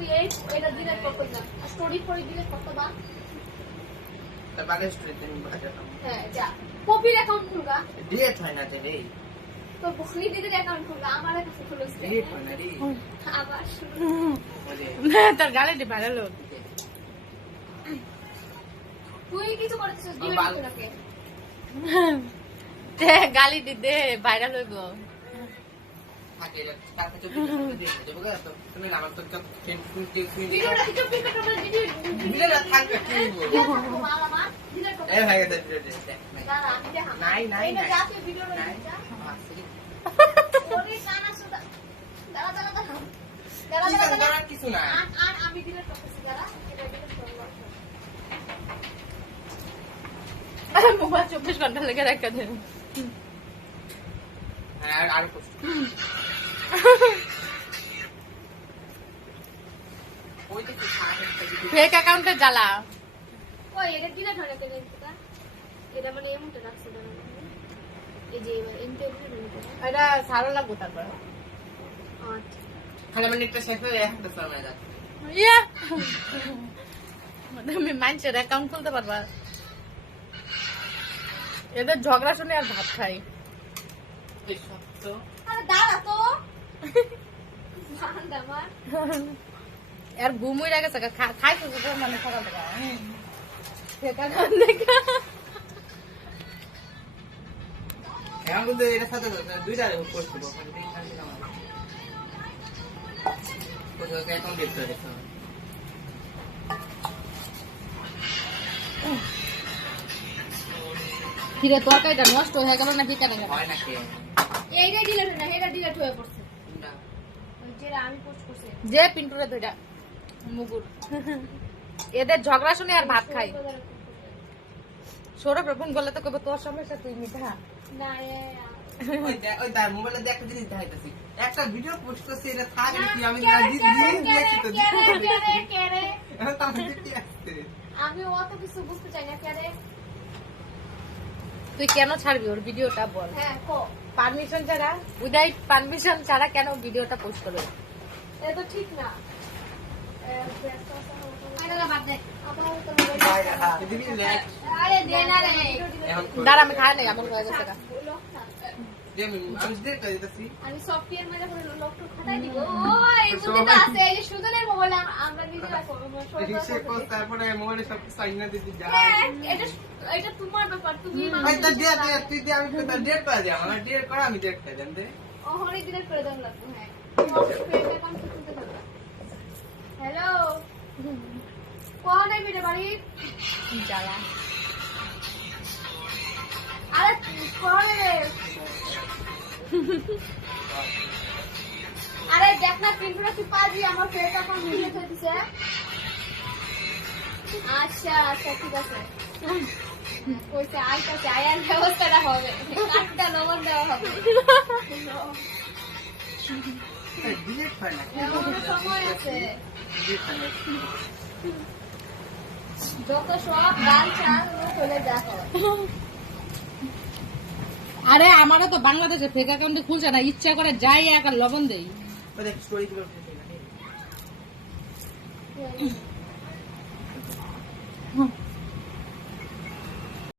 তুই এটা ডিলিট করতে না স্টোরি করে ডিলিট করতে বা বাগে স্টোরিতে বাজাতাম হ্যাঁ যা কপির অ্যাকাউন্ট খুলগা ডিলিট হয় না রে তো বখনি দিদির অ্যাকাউন্ট খুলগা আমার কাছে খুলছ ডিলিট হয় না রে আবার শুরু না তোর গালিটি ভাইরাল হোক তুই কিছু করতেছিস ডিলিট করে রাখে তে গালিটি দে ভাইরাল হইব থাকে কালকে তো দিয়ে দেবো গা তো তুমি আমার তো ফ্রেন্ড ভিডিওটা কিছু পিকআপ করে দিলে থাকবে কি বলবো মালা মা ডিলিট করে এই ভাই এটা দাঁড়া আমি দেখা নাই নাই এটা নাই যাতে ভিডিওটা নাই যা আছে ওরে কানা সুদা দাঁড়া দাঁড়া দাঁড়া কি দাঁড়া দাঁড়া করার কিছু না আর আমি ডিলিট করতেছি দাঁড়া এটা ডিলিট করব মোবাইল 24 ঘন্টা লেগে রাখা দে হ্যাঁ আর কষ্ট ওই তো ফেক অ্যাকাউন্টে জ্বালা ওই এটা ডিলিট হয়ে গেল এটা মানে এমনটা রাখছে দাঁড়া এই যে ইন্টারভিউ এটা সারো লাগবো তারপর আচ্ছা খালি মানে একটা শেষ হয়ে একটা সময় যাচ্ছে ইয়া তুমি মানুষের অ্যাকাউন্ট খুলতে পারবা এদের ঝগড়া শুনে আর ভাত খাই এই সত্য আরে দাঁড়া তো জান দামা আর ঘুমই রাখে খাইছো মানে সকাল থেকে ফেক অ্যাকাউন্ট দেখা এখন কিন্তু এটা সাথে দুইটা পোস্ট করবো কোথাও এখন দেখতে দেখতে ঠিক আছে তরকারিটা নষ্ট হয়ে গেল না কেন হয় নাকি এইটা ডিলিট না এটা ডিলিট হয়ে পড়ছে ওই যে আমি পোস্ট করছি যে পিন্টুরে দুইটা মুগুর এদের ঝগড়া শুনে আর ভাত খাই সৌরভ ফোন করলে তো কবে তোর সমস্যা তুই মিঠা না ওই তার মোবাইলে দিয়ে একটা জিনিস দেখাইতেছি একটা ভিডিও পোস্ট করছি এটা থাক নাকি আমি এখন তো আমি দেখতে আসছে আমি অত কিছু বুঝতে চাই না কেরে তুই কেন ছাড়বি ওর ভিডিওটা বল হ্যাঁ কো পারমিশন ছাড়া উইদাউট পারমিশন ছাড়া কেন ভিডিওটা পোস্ট করবে এটা তো ঠিক না আরে দে না রে দাঁড়া আমি খাই নাই এমন হয়ে গেছে এটা। আমি দেখতে দিতেছি আমি সফটওয়্যার মানে করে লক টক খাটাই দিব ও এই বুদ্ধি আছে এই যে সুদনের মোবাইল আমরা নিজে রাখবো তারপরে মোবাইলে সব সাইন দিতে যা এটা এটা তোমার ব্যাপার তুমি আচ্ছা দিয়া দিয়া তুই দিয়া আমি তো ডেট পাই দিয়া আমার ডেট করা আমি দেখতে দেন দে ওহরে ডিলিট করে দাও লাগবে হ্যাঁ কোন খুলতে থাকবে হ্যালো কোন নাই মেরে বাড়ি জ্বালা আরে কোন রে আরে দেখ না পিন্টুরা কি পাজি আমার ফেস এখন ডিলিট হয়ে দিছে আচ্ছা আচ্ছা ঠিক আছে কইছে আইতাছে আয়ার ব্যবস্থাটা হবে কাটটা নমন দেওয়া হবে ডিলিট হয় না এমন সময় আছে ডিলিট হয় না যত সব গান চান চলে দেখো আরে আমারও তো বাংলাদেশে ফেক অ্যাকাউন্টে খুলছে না ইচ্ছা করে যাই একটা লবণ দেই ওই দেখ স্টোরি গুলো উঠেছে না